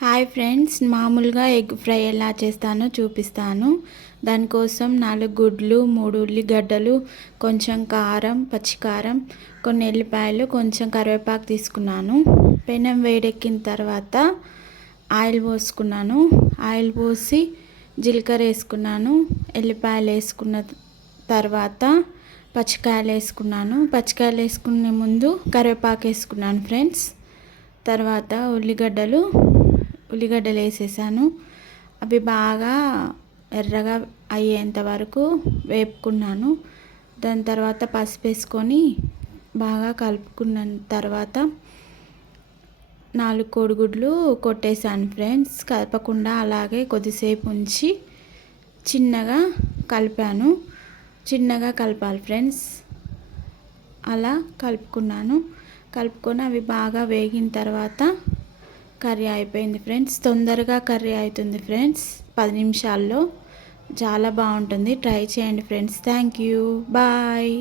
Hi friends, మామూలుగా egg fry ఎలా చేస్తానో చూపిస్తాను. దానికోసం 4 గుడ్లు, 3 ఉల్లిగడ్డలు, కొంచెం కారం, పచ్చికారం, కొన్ని ఎల్లిపాయలు, కొంచెం కరివేపాకు తీసుకున్నాను. పెనం వేడెక్కిన తర్వాత ఆయిల్ పోసుకున్నాను. ఆయిల్ పోసి జీలకర్ర వేసుకున్నాను. ఎల్లిపాయలు వేసుకున్న తర్వాత పచ్చికాయలు వేసుకున్నాను. పచ్చికాయలు వేసుకునే ముందు కరివేపాకు వేసుకున్నాను ఫ్రెండ్స్. తర్వాత ఉల్లిగడ్డలు వేసేసాను. అవి బాగా ఎర్రగా అయ్యేంత వరకు వేపుకున్నాను. దాని తర్వాత పసుపు వేసుకొని బాగా కలుపుకున్న తర్వాత 4 కోడిగుడ్లు కొట్టేసాను ఫ్రెండ్స్. కలపకుండా అలాగే కొద్దిసేపు ఉంచి చిన్నగా కలిపాను. చిన్నగా కలపాలి ఫ్రెండ్స్. అలా కలుపుకొని అవి బాగా వేగిన తర్వాత కర్రీ అయిపోయింది ఫ్రెండ్స్. తొందరగా కర్రీ అవుతుంది ఫ్రెండ్స్, 10 నిమిషాల్లో. చాలా బాగుంటుంది, ట్రై చేయండి ఫ్రెండ్స్. Thank you, bye.